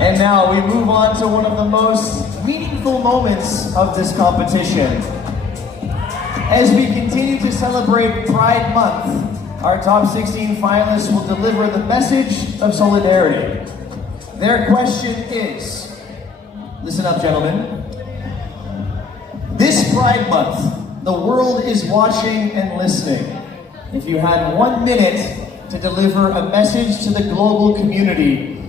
And now we move on to one of the most meaningful moments of this competition. As we continue to celebrate Pride Month, our top 16 finalists will deliver the message of solidarity. Their question is, listen up gentlemen, this Pride Month, the world is watching and listening. If you had 1 minute to deliver a message to the global community,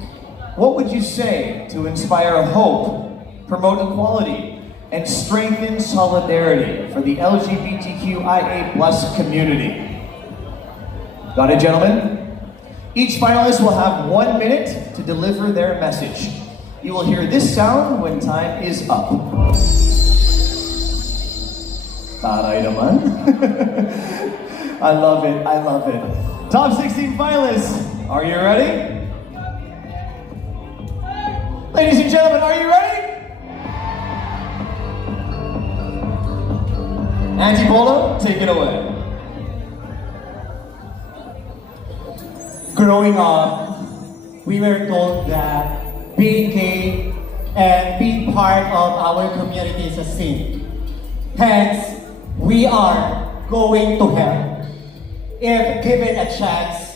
what would you say to inspire hope, promote equality, and strengthen solidarity for the LGBTQIA+ community? Got it, gentlemen? Each finalist will have 1 minute to deliver their message. You will hear this sound when time is up. Taray naman. I love it, I love it. Top 16 finalists, are you ready? Ladies and gentlemen, are you ready? Antipolo, take it away. Growing up, we were told that being gay and being part of our community is a sin. Hence, we are going to hell. If given a chance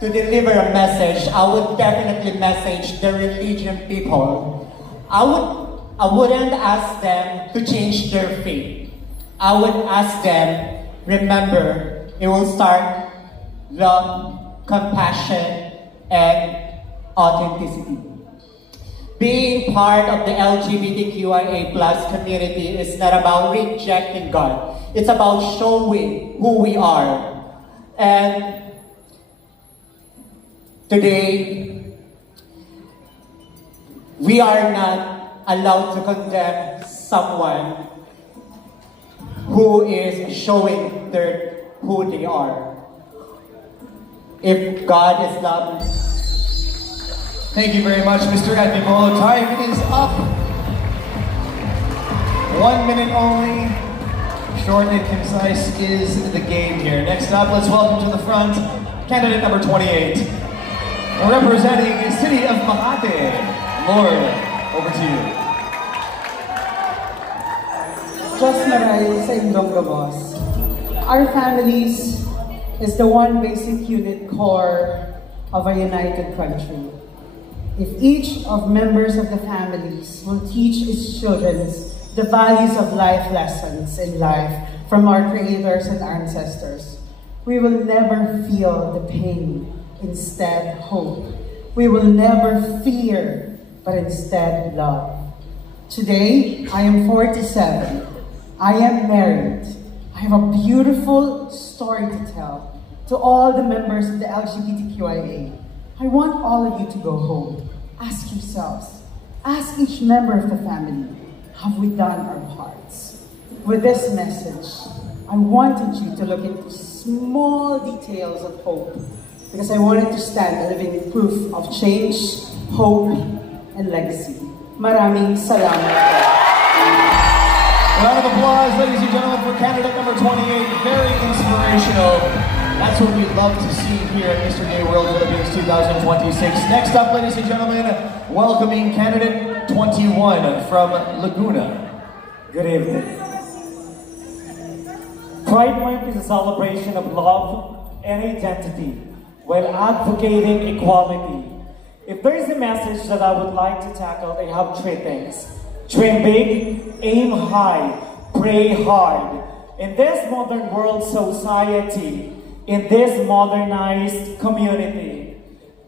to deliver a message, I would definitely message the religion people. I wouldn't ask them to change their faith. I would ask them, remember, it will start love, compassion, and authenticity. Being part of the LGBTQIA+ community is not about rejecting God. It's about showing who we are. And today, we are not allowed to condemn someone who is showing who they are. If God is love. Thank you very much, Mr. Antipolo. Time is up. 1 minute only. Short and concise is the game here. Next up, let's welcome to the front candidate number 28. Representing the city of Makati. Lord, over to you. Diyos maray sa Ilonggo Boss. Our families is the one basic unit core of a united country. If each of members of the families will teach its children the values of life lessons in life from our creators and ancestors, we will never feel the pain, instead hope. We will never fear, but instead love. Today, I am 47. I am married. I have a beautiful story to tell to all the members of the LGBTQIA. I want all of you to go home. Ask yourselves, ask each member of the family, have we done our parts? With this message, I wanted you to look into small details of hope because I wanted to stand a living proof of change, hope, and legacy. Maraming salamat. Round of applause, ladies and gentlemen, for candidate number 28. Very inspirational. That's what we love to see here at Mr. Gay World Olympics 2026. Next up, ladies and gentlemen, welcoming candidate 21 from Laguna. Good evening. Pride Month is a celebration of love and identity while advocating equality. If there is a message that I would like to tackle, I have three things. Dream big, aim high, pray hard. In this modern world society, in this modernized community,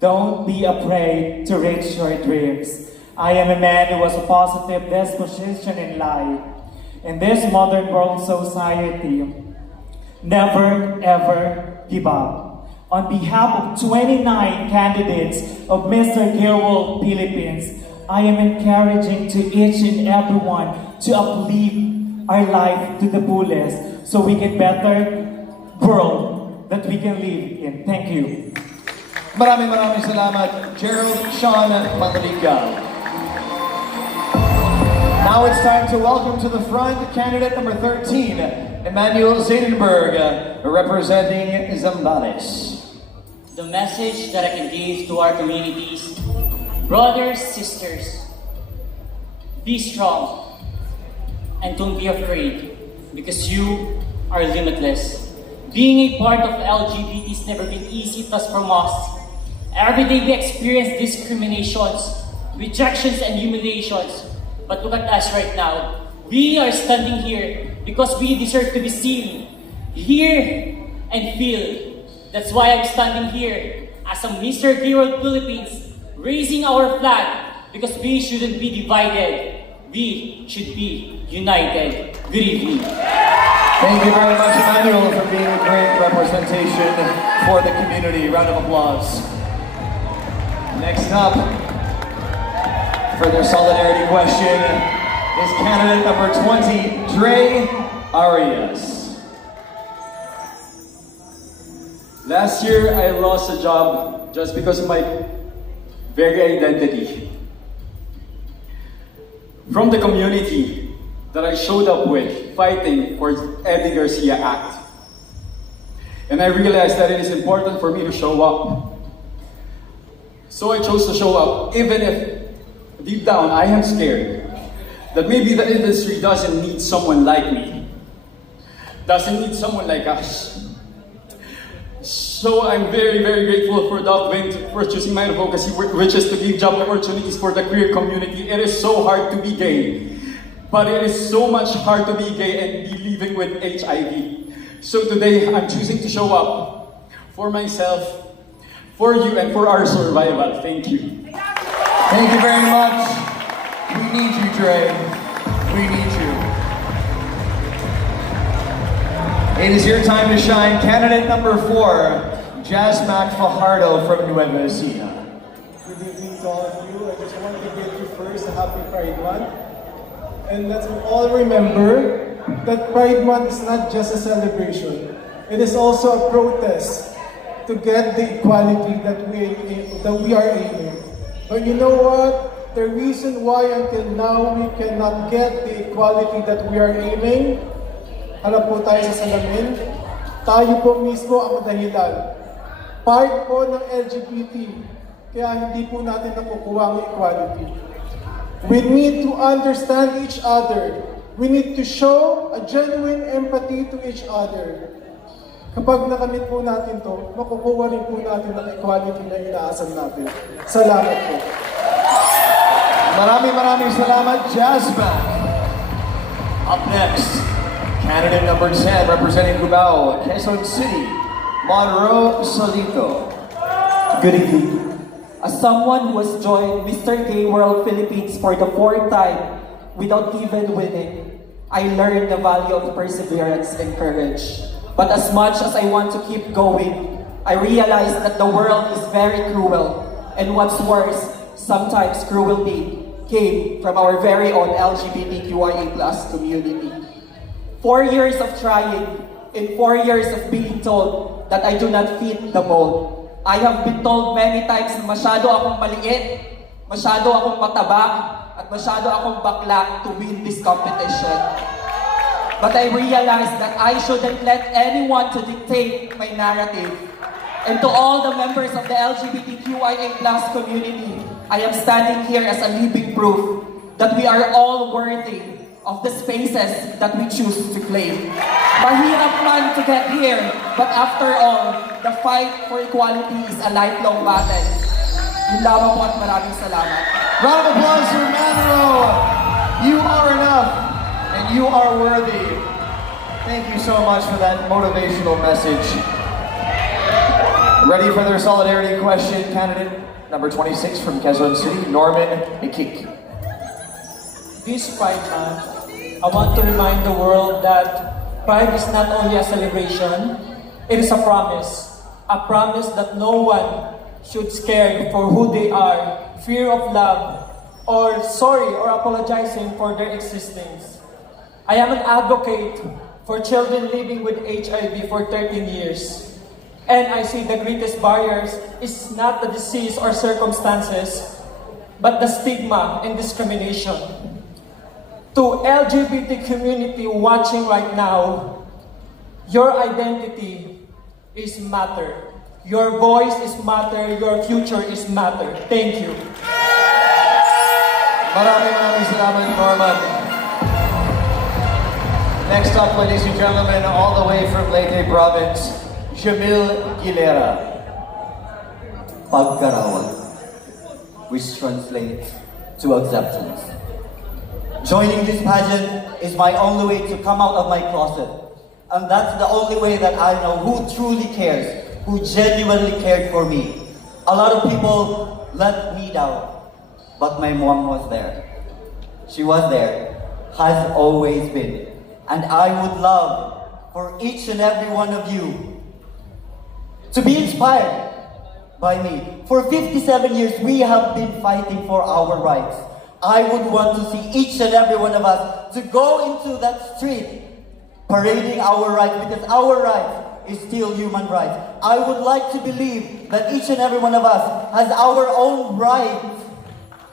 don't be afraid to reach your dreams. I am a man who has a positive disposition in life. In this modern world society, never ever give up. On behalf of 29 candidates of Mr. Gay World Philippines, I am encouraging to each and everyone to uplift our life to the fullest so we can better world that we can live in. Thank you. Maraming salamat, Gerald Sean Mangliga. Now it's time to welcome to the front candidate number 13, Emmanuel Zadenberg, representing Zambales. The message that I can give to our communities, Brothers, sisters, be strong and don't be afraid because you are limitless. Being a part of LGBT has never been easy thus from us. Every day we experience discriminations, rejections, and humiliations. But look at us right now. We are standing here because we deserve to be seen, hear, and feel. That's why I'm standing here as a Mr. Gay World Philippines, raising our flag because we shouldn't be divided. We should be united. Good evening. Thank you very much, Emmanuel, for being a great representation for the community. Round of applause. Next up, for their solidarity question, is candidate number 20, Dre Arias. Last year, I lost a job just because of my very identity. From the community that I showed up with, fighting for Eddie Garcia Act. And I realized that it is important for me to show up. So I chose to show up, even if deep down I am scared that maybe the industry doesn't need someone like me, doesn't need someone like us. So I'm very, very grateful for Doc Vin for choosing my advocacy, which is to give job opportunities for the queer community. It is so hard to be gay, but it is so much hard to be gay and be living with HIV. So today, I'm choosing to show up for myself, for you, and for our survival. Thank you. Thank you very much. We need you, Dre. We need you. It is your time to shine. Candidate number 4, Jasmac Fajardo from Nueva Ecija. Good evening to all of you. I just want to give you first a happy Pride Month. And let's all remember that Pride Month is not just a celebration. It is also a protest to get the equality that we are aiming. But you know what? The reason why until now we cannot get the equality that we are aiming, harap po tayo sa salamin, tayo po mismo ang dahilan. Part po ng LGBT, kaya hindi po natin nakukuha ang equality. We need to understand each other. We need to show a genuine empathy to each other. Kapag nakamit po natin to, makukuha rin po natin ang equality na inaasan natin. Salamat po. Maraming salamat, Jasmac. Up next, candidate number 10, representing Cubao, Quezon City, Monroe Solito. Good evening. As someone who has joined Mr. Gay World Philippines for the 4th time without even winning, I learned the value of perseverance and courage. But as much as I want to keep going, I realize that the world is very cruel. And what's worse, sometimes cruelty came from our very own LGBTQIA+ community. 4 years of trying, in 4 years of being told that I do not fit the mold. I have been told many times na masyado akong maliit, masyado akong mataba, at masyado akong bakla to win this competition. But I realized that I shouldn't let anyone to dictate my narrative. And to all the members of the LGBTQIA+ community, I am standing here as a living proof that we are all worthy of the spaces that we choose to claim. Mahirap man to get here, but after all, the fight for equality is a lifelong battle. Yun lamang po at maraming salamat. Round of applause for Monroe. You are enough, and you are worthy. Thank you so much for that motivational message. Ready for their solidarity question, candidate number 26 from Quezon City, Norman Mikik. This Pride Month, I want to remind the world that Pride is not only a celebration, it is a promise that no one should scare for who they are, fear of love, or sorry or apologizing for their existence. I am an advocate for children living with HIV for 13 years. And I see the greatest barriers is not the disease or circumstances, but the stigma and discrimination. To LGBT community watching right now, your identity is matter. Your voice is matter. Your future is matter. Thank you. Maraming salamat, Norman. Next up, ladies and gentlemen, all the way from Leyte Province, Jamil Gilera. Pagkarawan, which translates to acceptance. Joining this pageant is my only way to come out of my closet. And that's the only way that I know who truly cares, who genuinely cared for me. A lot of people let me down, but my mom was there. She was there, has always been. And I would love for each and every one of you to be inspired by me. For 57 years, we have been fighting for our rights. I would want to see each and every one of us to go into that street parading our rights, because our rights is still human rights. I would like to believe that each and every one of us has our own right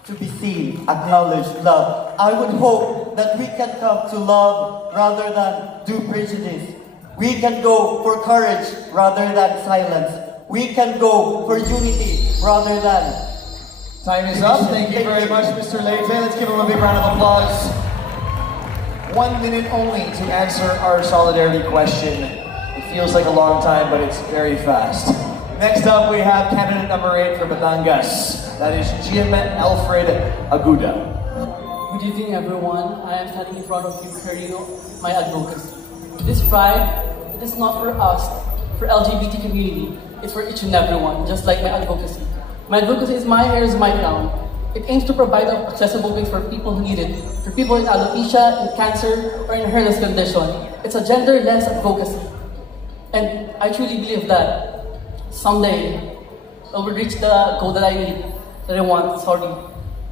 to be seen, acknowledged, loved. I would hope that we can come to love rather than do prejudice. We can go for courage rather than silence. We can go for unity rather than... Time is up. Thank you very much, Mr. Leyte. Let's give him a big round of applause. 1 minute only to answer our solidarity question. It feels like a long time, but it's very fast. Next up, we have candidate number 8 for Batangas. That is Jim Alfred Aguda. Good evening, everyone. I am standing in front of you carrying my advocacy. This pride, it is not for us, for LGBT community. It's for each and everyone, just like my advocacy. My advocacy is My Hair is My Crown. It aims to provide accessible ways for people who need it, for people in alopecia, in cancer, or in hairless condition. It's a genderless advocacy. And I truly believe that someday I will reach the goal that I need, that I want, sorry.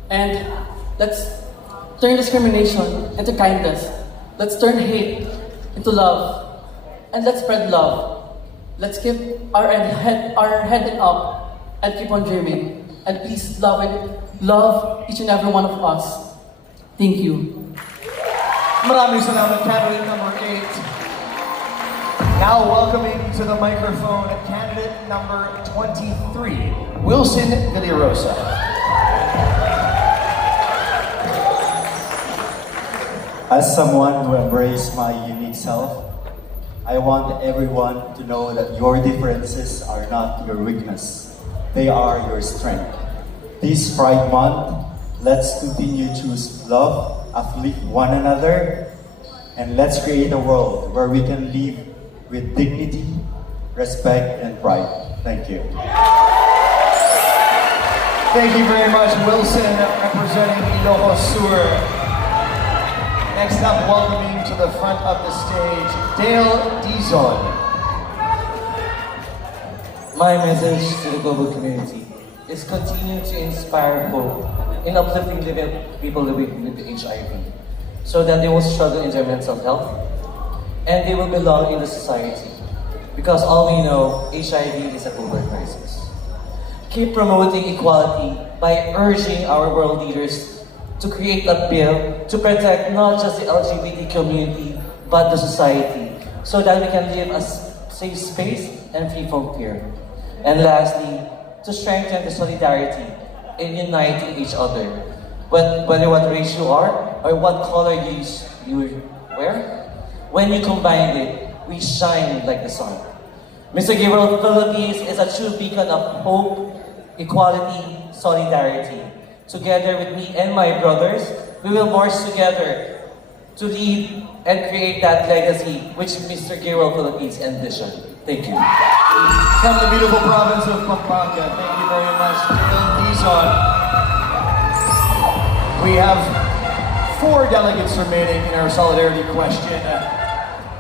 And let's turn discrimination into kindness. Let's turn hate into love. And let's spread love. Let's keep our head up and keep on dreaming. And please love each and every one of us. Thank you. Maraming salamat, candidate number 8. Now welcoming to the microphone candidate number 23, Wilson Villarosa. As someone who embraced my unique self, I want everyone to know that your differences are not your weakness. They are your strength. This Pride Month, let's continue to choose love, uplift one another, and let's create a world where we can live with dignity, respect, and pride. Thank you. Thank you very much, Wilson, representing Ilocos Sur. Next up, welcoming to the front of the stage, Dale Dizon. My message to the global community is continue to inspire hope in uplifting people living with HIV so that they will struggle in their mental health and they will belong in the society. Because all we know, HIV is a global crisis. Keep promoting equality by urging our world leaders to create a bill to protect not just the LGBT community, but the society, so that we can live a safe space and free from fear. And lastly, to strengthen the solidarity in uniting each other. Whether what race you are or what color you wear, when you combine it, we shine like the sun. Mr. Gabriel Philippines is a true beacon of hope, equality, solidarity. Together with me and my brothers, we will march together to lead and create that legacy which Mr. Gabriel Philippines envisioned. Thank you. From the beautiful province of Pampanga, thank you very much, Dale Dizon. We have 4 delegates remaining in our solidarity question.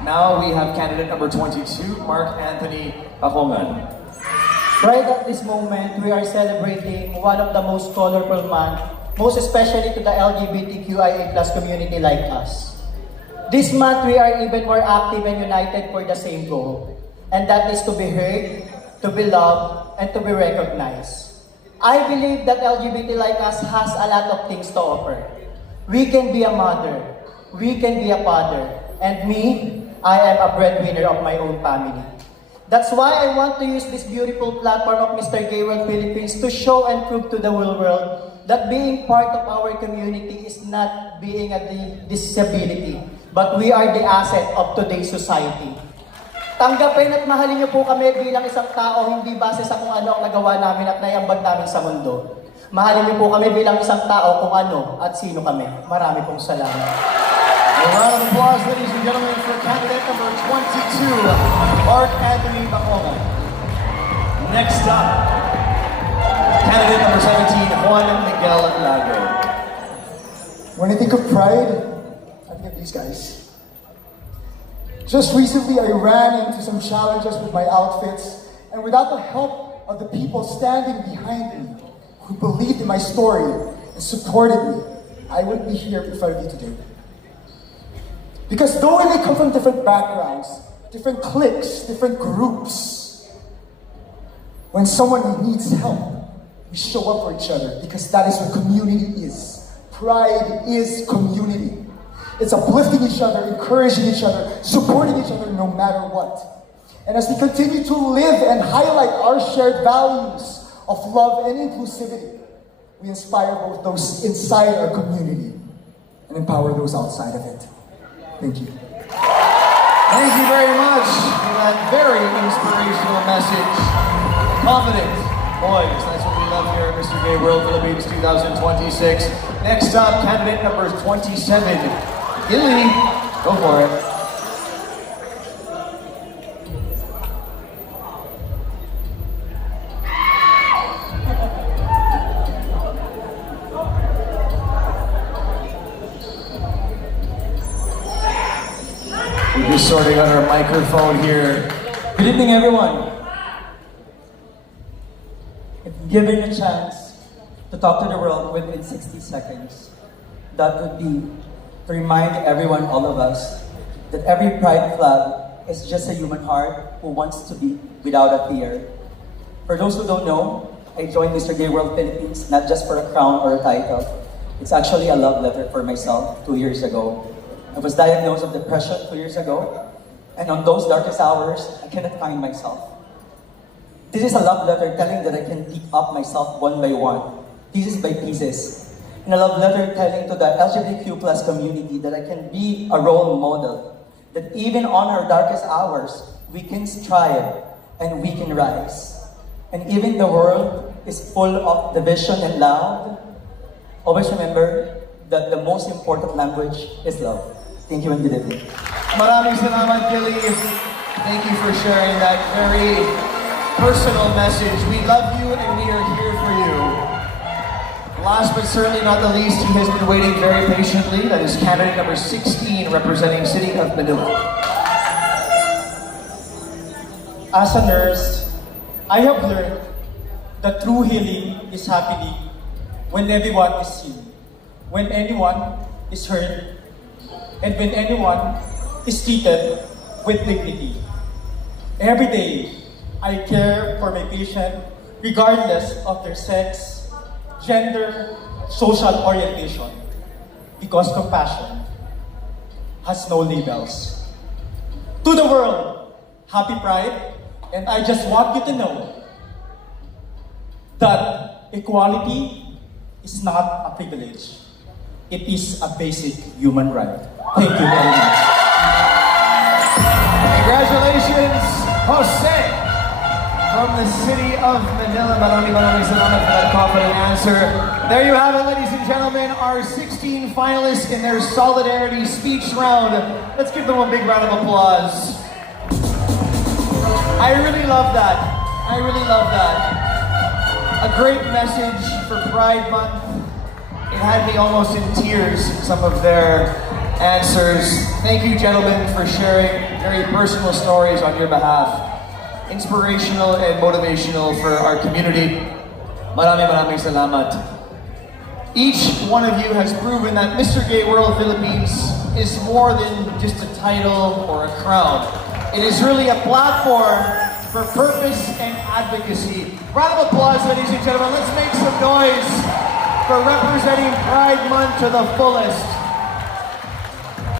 Now we have candidate number 22, Mark Anthony Ahoman. Right at this moment, we are celebrating one of the most colorful months, most especially to the LGBTQIA+ community like us. This month, we are even more active and united for the same goal, and that is to be heard, to be loved, and to be recognized. I believe that LGBT like us has a lot of things to offer. We can be a mother, we can be a father, and me, I am a breadwinner of my own family. That's why I want to use this beautiful platform of Mr. Gabriel Philippines to show and prove to the whole world that being part of our community is not being a disability, but we are the asset of today's society. Tanggapin at mahalin niyo po kami bilang isang tao, hindi base sa kung ano ang nagawa namin at naiambag namin sa mundo. Mahalin niyo po kami bilang isang tao kung ano at sino kami. Marami pong salamat. A round of applause, ladies and gentlemen, for candidate number 22, Mark Anthony Bacoman. Next up, candidate number 17, Juan Miguel Lago. When I think of pride, I think of these guys. Just recently, I ran into some challenges with my outfits, and without the help of the people standing behind me, who believed in my story and supported me, I wouldn't be here in front of you today. Because though we may come from different backgrounds, different cliques, different groups, when someone needs help, we show up for each other because that is what community is. Pride is community. It's uplifting each other, encouraging each other, supporting each other no matter what. And as we continue to live and highlight our shared values of love and inclusivity, we inspire both those inside our community and empower those outside of it. Thank you. Thank you very much for that very inspirational message. Confident boys, that's what we love here at Mr. Gay World Philippines 2026. Next up, candidate number 27, Gilly. Go for it. We're just sorting out our microphone here. Good evening, everyone. If given a chance to talk to the world within 60 seconds, that would be to remind everyone, all of us, that every pride flag is just a human heart who wants to be without a fear. For those who don't know, I joined Mr. Gay World Philippines not just for a crown or a title. It's actually a love letter for myself 2 years ago. I was diagnosed with depression 2 years ago, and on those darkest hours, I cannot find myself. This is a love letter telling that I can pick up myself one by one, pieces by pieces. And a love letter telling to the LGBTQ plus community that I can be a role model, that even on our darkest hours, we can strive and we can rise. And even the world is full of division and love, always remember that the most important language is love. Thank you and good evening. Maraming salamat, Gilly. Thank you for sharing that very personal message. We love you and we are here for you. Last but certainly not the least, he has been waiting very patiently. That is candidate number 16 representing City of Manila. As a nurse, I have learned that true healing is happening when everyone is seen, when anyone is heard, and when anyone is treated with dignity. Every day, I care for my patient regardless of their sex, gender, social orientation, because compassion has no labels. To the world, happy Pride, and I just want you to know that equality is not a privilege. It is a basic human right. Thank you very much. Congratulations, Jose, from the City of Manila. Maraming salamat for that confident answer. There you have it, ladies and gentlemen, our 16 finalists in their solidarity speech round. Let's give them a big round of applause. I really love that. I really love that. A great message for Pride Month. It had me almost in tears, some of their answers. Thank you, gentlemen, for sharing very personal stories on your behalf. Inspirational and motivational for our community. Maraming salamat. Each one of you has proven that Mr. Gay World Philippines is more than just a title or a crown. It is really a platform for purpose and advocacy. Round of applause, ladies and gentlemen. Let's make some noise for representing Pride Month to the fullest.